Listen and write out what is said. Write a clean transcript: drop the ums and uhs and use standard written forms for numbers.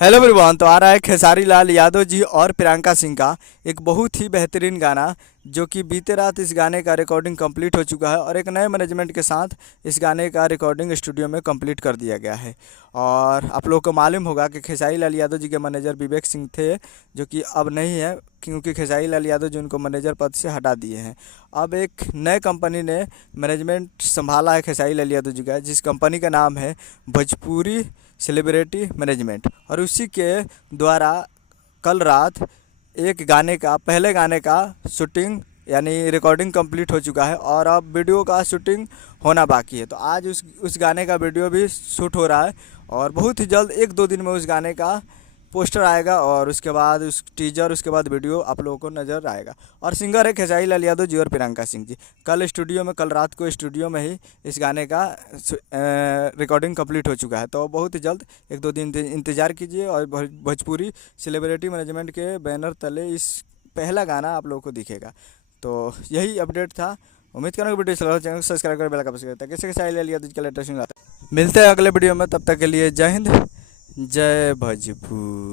Hello everyone. तो आ रहा है खेसारी लाल यादव जी और प्रियंका सिंह का एक बहुत ही बेहतरीन गाना, जो कि बीते रात इस गाने का रिकॉर्डिंग कंप्लीट हो चुका है और एक नए मैनेजमेंट के साथ इस गाने का रिकॉर्डिंग स्टूडियो में कंप्लीट कर दिया गया है। और आप लोगों को मालूम होगा कि खेसारी लाल यादव जी के मैनेजर विवेक सिंह थे, जो कि अब नहीं है, क्योंकि खेसारी लाल यादव जी उनको मैनेजर पद से हटा दिए हैं। अब एक नए कंपनी ने मैनेजमेंट संभाला है खेसारी लाल यादव जी का, जिस कंपनी का नाम है भोजपुरी सेलिब्रिटी मैनेजमेंट। और उसी के द्वारा कल रात एक गाने का, पहले गाने का शूटिंग यानी रिकॉर्डिंग कंप्लीट हो चुका है और अब वीडियो का शूटिंग होना बाकी है। तो आज उस गाने का वीडियो भी शूट हो रहा है और बहुत ही जल्द एक दो दिन में उस गाने का पोस्टर आएगा और उसके बाद उस टीजर, उसके बाद वीडियो आप लोगों को नज़र आएगा। और सिंगर है खेसारी लाल यादव जी और प्रियंका सिंह जी। कल रात को स्टूडियो में ही इस गाने का रिकॉर्डिंग कंप्लीट हो चुका है। तो बहुत ही जल्द एक दो दिन इंतज़ार कीजिए और भोजपुरी सेलिब्रिटी मैनेजमेंट के बैनर तले इस पहला गाना आप लोगों को दिखेगा। तो यही अपडेट था। उम्मीद करूँगा वीडियो चला हो, चैनल को सब्सक्राइब कर बेल का प्रेस करें ताकि खेसारी लाल यादव जी का लेटेस्ट न्यूज़ आता है। मिलते हैं अगले वीडियो में, तब तक के लिए जय हिंद, जय भोजपुर।